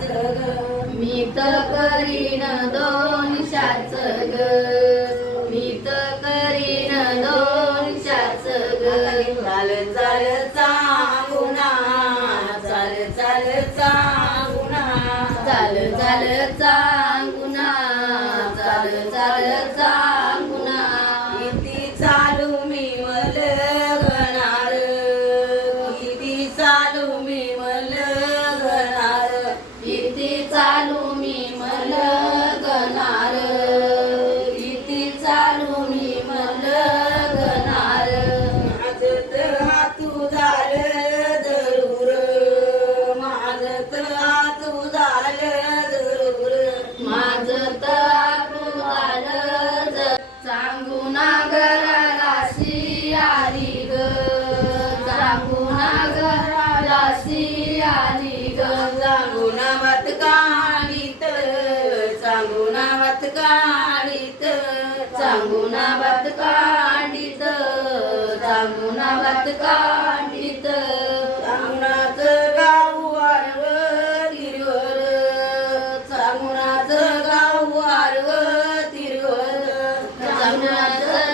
ग मी तर करीन दोन शाच ग. मी तर करीन दोन शाच ग. चाल चाल चांगुना चाल चाल चांगुना चाल चाल चांग काढित चांगुना भात काढित चांगुना भात काढित अंगणात गाव वारव तिरवर चांगुणाच गाव वारव तिरवर. चांगणाच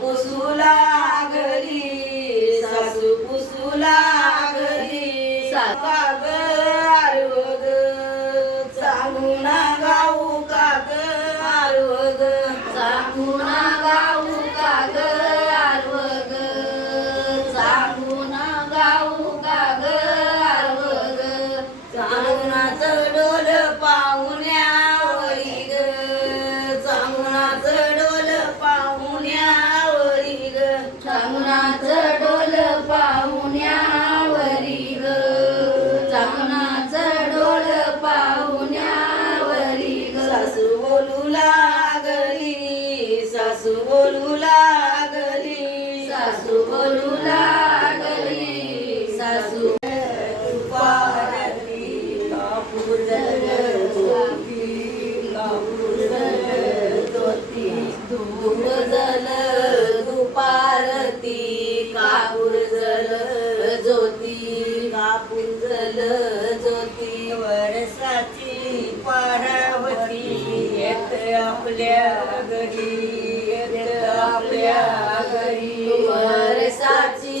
पुसू लागली सासू पुसू लागली सासू 咱们 कापुंजल ज्योती कापुंजल ज्योती. वरसाची पारावती येत आपल्या घरी येत आपल्या घरी. वरसाची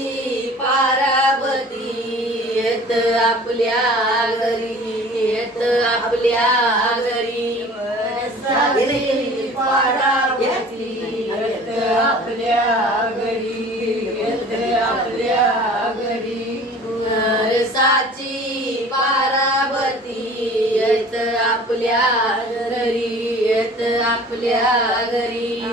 पारावती येत आपल्या घरी येत आपल्या घरी. आपल्या घरी.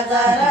Nazaré.